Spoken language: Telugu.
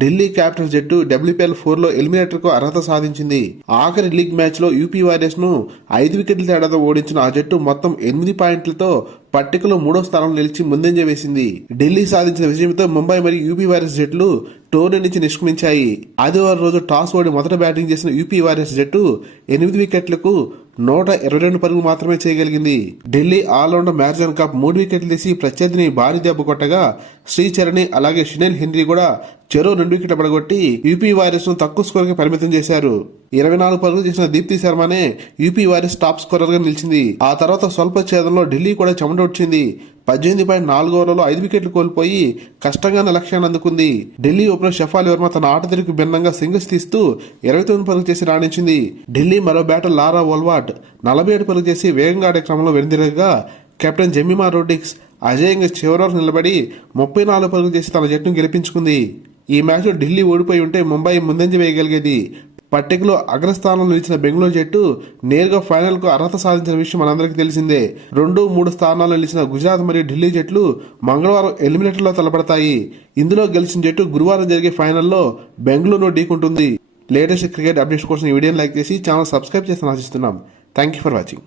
ఢిల్లీ క్యాపిటల్స్ జట్టు డబ్ల్యూపీఎల్ ఫోర్లో ఎలిమినేటర్కు అర్హత సాధించింది. ఆఖరి లీగ్ మ్యాచ్లో యూపీ వారియర్స్ను ఐదు వికెట్ల తేడాతో ఓడించిన ఆ జట్టు మొత్తం ఎనిమిది పాయింట్లతో పట్టికలో మూడో స్థానంలో నిలిచి ముందంజ వేసింది. ఢిల్లీ సాధించిన విజయంతో ముంబై మరియు యూపీ వారియర్స్ జట్లు టోర్నీ నుంచి నిష్క్రమించాయి. ఆదివారం రోజు టాస్ ఓడి మొదట బ్యాటింగ్ చేసిన యూపీ వారియర్స్ జట్టు ఎనిమిది వికెట్లకు నూట ఇరవై రెండు పరుగులు మాత్రమే చేయగలిగింది. ఢిల్లీ ఆల్రౌండర్ మ్యారథాన్ కప్ మూడు వికెట్లు తీసి ప్రత్యర్థిని భారీ దెబ్బ కొట్టగా శ్రీచరణి అలాగే షినెల్ హెన్రీ కూడా చెరో రెండు వికెట్ పడగొట్టి యూపీ వారియర్స్ను తక్కువ స్కోర్కి పరిమితం చేశారు. ఇరవై నాలుగు పరుగులు చేసిన దీప్తి శర్మనే యూపీ వారియర్స్ టాప్ స్కోరర్గా నిలిచింది. ఆ తర్వాత స్వల్ప ఛేదంలో ఢిల్లీ కూడా చెమట వచ్చింది పద్దెనిమిది పాయింట్ నాలుగు ఓవర్లలో ఐదు వికెట్లు కోల్పోయి కష్టంగానే లక్ష్యాన్ని అందుకుంది. ఢిల్లీ ఓపెనర్ షఫాల్ వర్మ తన ఆట తిరిగి భిన్నంగా సింగిల్స్ తీస్తూ ఇరవై తొమ్మిది పరుగులు చేసి రాణించింది. ఢిల్లీ మరో బ్యాటర్ లారా ఓల్వాట్ నలభై ఏడు పరుగులు చేసి వేగంగా ఆడే క్రమంలో వెనుదిరగగా కెప్టెన్ జెమిమా రోడిక్స్ అజేయంగా చివరి నిలబడి ముప్పై నాలుగు పరుగులు చేసి తన జట్టును గెలిపించుకుంది. ఈ మ్యాచ్లో ఢిల్లీ ఓడిపోయి ఉంటే ముంబై ముందంజ వేయగలిగేది. పట్టికలో అగ్రస్థానంలో నిలిచిన బెంగళూరు జట్టు నేరుగా ఫైనల్కు అర్హత సాధించిన విషయం మనందరికీ తెలిసిందే. రెండు మూడు స్థానాల్లో నిలిచిన గుజరాత్ మరియు ఢిల్లీ జట్లు మంగళవారం ఎలిమినేటర్లో తలపడతాయి. ఇందులో గెలిచిన జట్టు గురువారం జరిగే ఫైనల్లో బెంగళూరును ఢీకుంటుంది. లేటెస్ట్ క్రికెట్ అప్డేట్స్ కోసం ఈ వీడియోని లైక్ చేసి ఛానల్ సబ్స్క్రైబ్ చేసి ఆశిస్తున్నాం. Thank you for watching